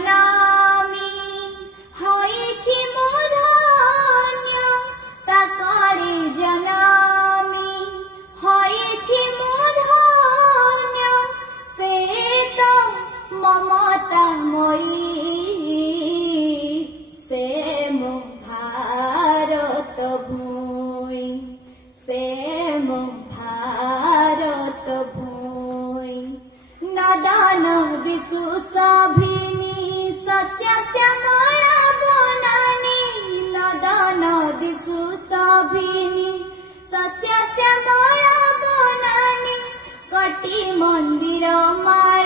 জনমী হয়েছি ধন্য তাকরি জনমী হয়েছি ধন্য সে তো মমতাময়ী সে মো ভারত ভূমি সে মো ভারত ভূমি নদন দিশু সভিনী সত্য শ্যামল বনানী নদন দিশু সভিনী সত্য শ্যামল বনানী কটি মন্দির মা